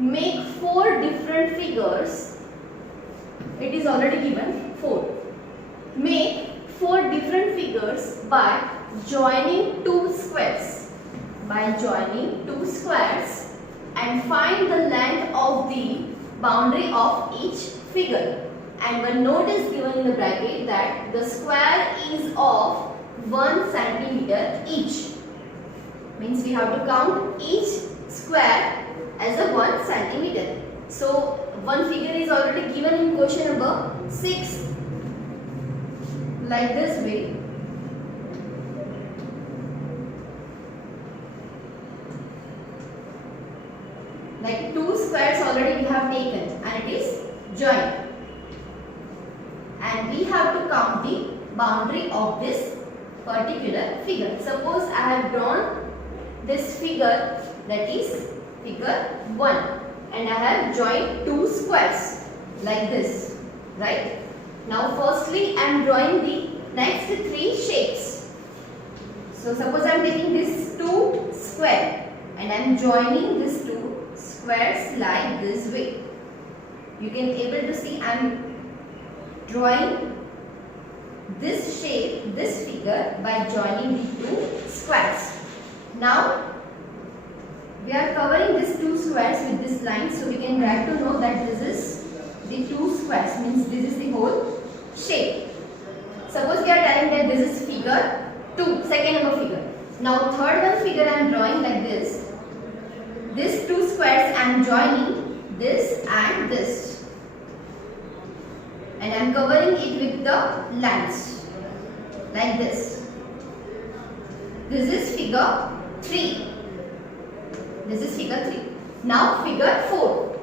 make 4 different figures. It is already given 4. Make 4 different figures by joining 2 squares. By joining 2 squares and find the length of the boundary of each figure. And one note is given in the bracket that the square is of 1 centimeter each. Means we have to count each square as a 1 centimeter. So one figure is already given in question number 6. Like this way. Like 2 squares already we have taken and it is joined. And we have to count the boundary of this particular figure. Suppose I have drawn this figure, that is figure 1, and I have joined 2 squares like this, right? Now firstly I am drawing the next 3 shapes. So suppose I am taking this 2 square and I am joining these 2 squares like this way. You can able to see I am drawing this shape, this figure by joining the 2 squares. Now we are covering these 2 squares with this line, so we can try to know that this is the 2 squares, means this is the whole shape. Suppose we are telling that this is figure 2, second number figure. Now third one figure I am drawing like this. These 2 squares I am joining this and this. And I am covering it with the lines like this. This is figure 3. This is figure 3. Now figure 4.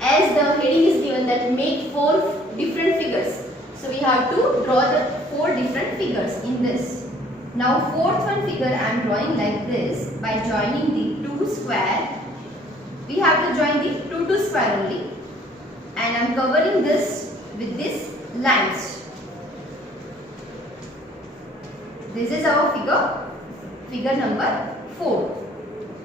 As the heading is given that make 4 different figures. So we have to draw the 4 different figures in this. Now fourth one figure I am drawing like this by joining the 2 square. We have to join the 2 square only. And I am covering this with this lines. This is our figure number 4,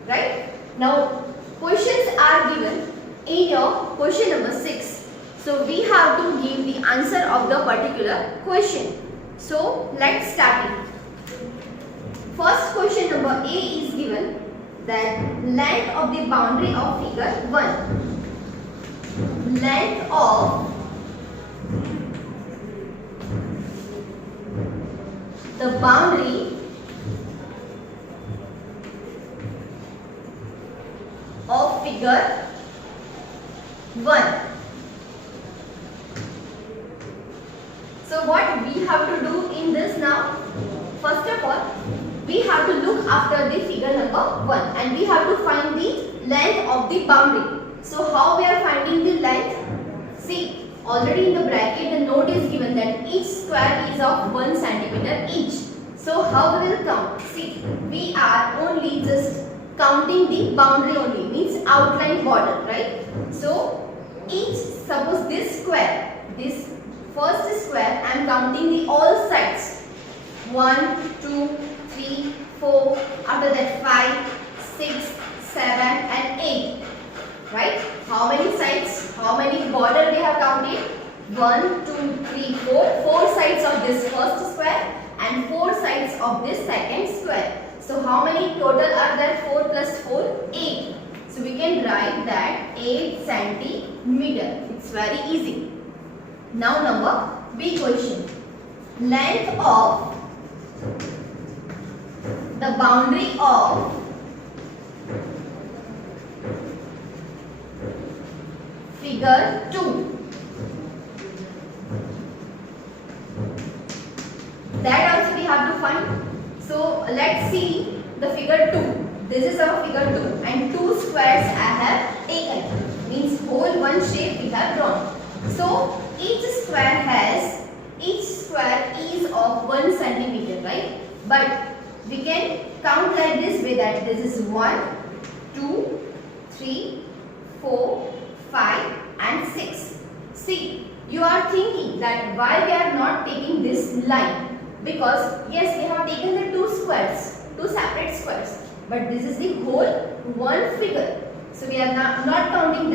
right? Now questions are given in your question number 6. So we have to give the answer of the particular question. So let's start it. First question number A is given that length of the boundary of figure 1. Length of the boundary of figure 1. So what we have to do in this now? First of all, we have to look after the figure number 1 and we have to find the length of the boundary. So how we are finding the length? See, already in the bracket the note is given that each square is of 1 centimeter each. So how we will count? See, we are only just counting the boundary only, means outline border, right? So each, suppose this square, this first square, I am counting the all sides. 1, 2, 3, 4, after that 5, 6, 7 and 8. Right? How many sides? How many border we have counted? 1, 2, 3, 4. 4 sides of this first square and 4 sides of this second square. So how many total are there? 4 plus 4, 8. So we can write that 8 centimeter. It's very easy. Now number B question. Length of the boundary of figure 2. That also we have to find. So let's see the figure 2. This is our figure 2 and 2 squares I have taken. Means whole one shape we have drawn. So each square is of 1 centimeter, right? But we can count like this way that this is 1, 2, 3, 4, 5 and 6. See, you are thinking that why we are not taking this line? Because yes, we have taken the 2 squares, 2 separate squares. But this is the whole one figure. So we are not counting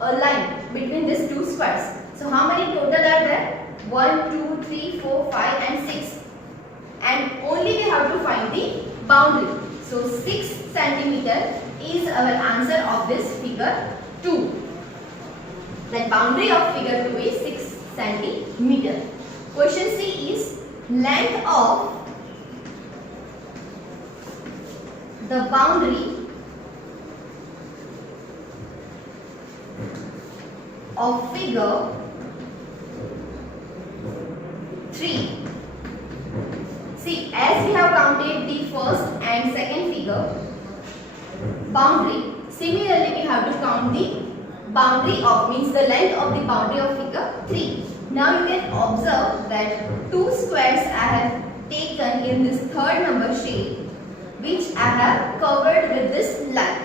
a line between these two squares. So how many total are there? 1, 2, 3, 4, 5 and 6. And only we have to find the boundary. So 6 centimeter is our answer of this figure 2. The boundary of figure 2 is 6 centimeter. Question C is length of the boundary of figure 3. See, as we have counted the first and second figure boundary, similarly we have to count the boundary of, means the length of the boundary of figure 3. Now you can observe that two squares I have taken in this third number shape, which I have covered with this line.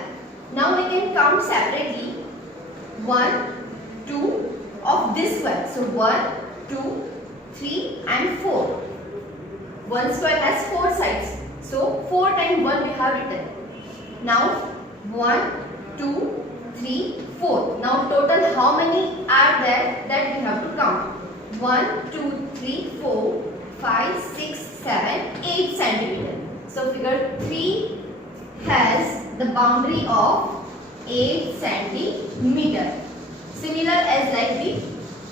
Now we can count separately 1, 2 of this square. So 1, 2, 3 and 4. One square has 4 sides. So 4 times 1 we have written. Now 1, 2, 3, 4. Now total how many are there that we have to count? 1, 2, 3, 4, 5, 6, 7, 8 centimeter. So figure 3 has the boundary of 8 centimeter. Similar as like the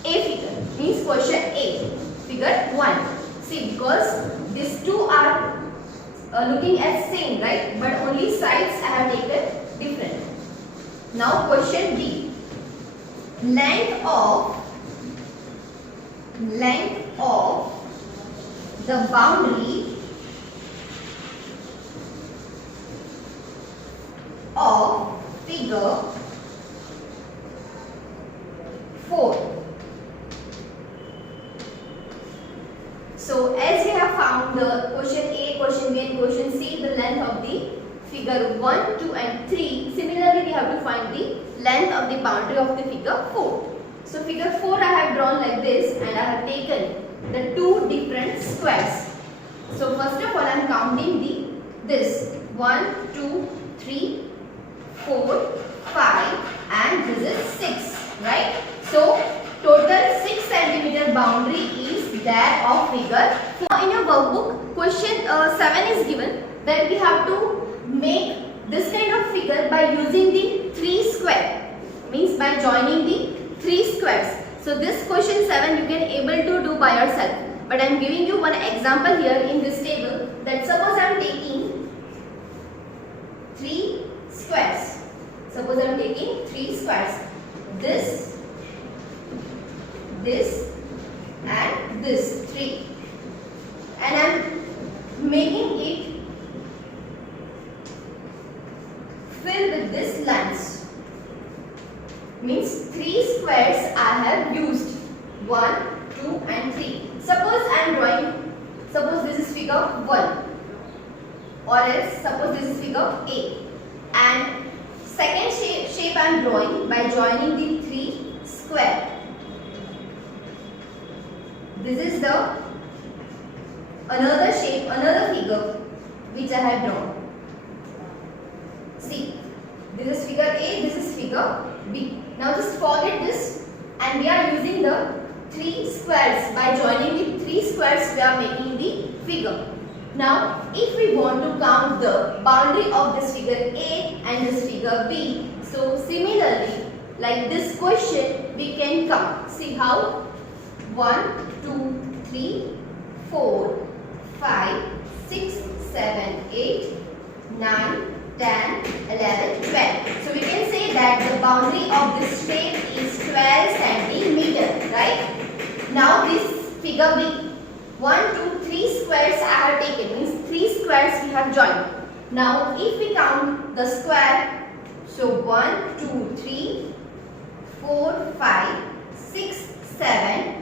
A figure, means question A, figure 1. See, because these two are looking at same, right? But only sides I have taken different. Now question B. Length of the boundary of figure 4. So as we have found the question A, question B and question C, the length of the figure 1, 2 and 3, similarly we have to find the length of the boundary of the figure 4. So figure 4 I have drawn like this and I have taken the two different squares. So first of all I am counting this 1, 2, 3, 4, 5 and this is 6, right? So total 6 centimeter boundary is there of figure 4. In your workbook, question 7 is given that we have to make this kind of figure by using the 3 square, means by joining the 3 squares. So this question 7 you can able to do by yourself. But I am giving you one example here in this table, that suppose I am taking 3 squares. Suppose I am taking 3 squares. This and this 3, and I am making it fill with this lines, means 3 squares I have used, 1, 2 and 3. Suppose I am drawing, suppose this is figure 1 or else suppose this is figure A, and second shape I am drawing by joining the 3 square. This is the another shape, another figure which I have drawn. See, this is figure A, this is figure B. Now just forget this and we are using the 3 squares. By joining the 3 squares we are making the figure. Now if we want to count the boundary of this figure A and this figure B, so similarly like this question we can count. See how? 1, 2, 3, 4, 5, 6, 7, 8, 9, 10, 11, 12. So we can say that the boundary of this shape is 12 centimeter, right? Now this figure B, 1, 2, 3 squares I have taken, means 3 squares we have joined. Now if we count the square, so 1, 2, 3, 4, 5, 6, 7,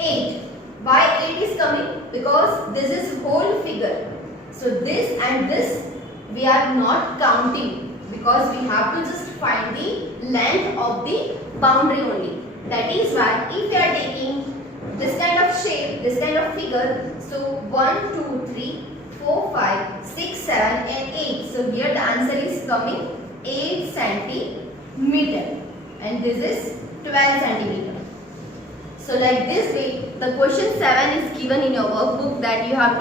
8. Why 8 is coming? Because this is whole figure. So this and this we are not counting, because we have to just find the length of the boundary only. That is why if we are taking this kind of shape, this kind of figure, so 1, 2, 3, 4, 5, 6, 7 and 8. So here the answer is coming 8 centimeter. and this is 12 centimeter. So like this way, the question 7 is given in your workbook that you have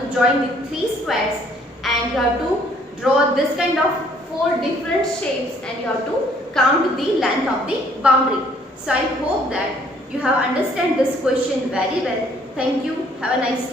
to join the 3 squares and you have to draw this kind of 4 different shapes and you have to count the length of the boundary. So I hope that you have understand this question very well. Thank you. Have a nice day.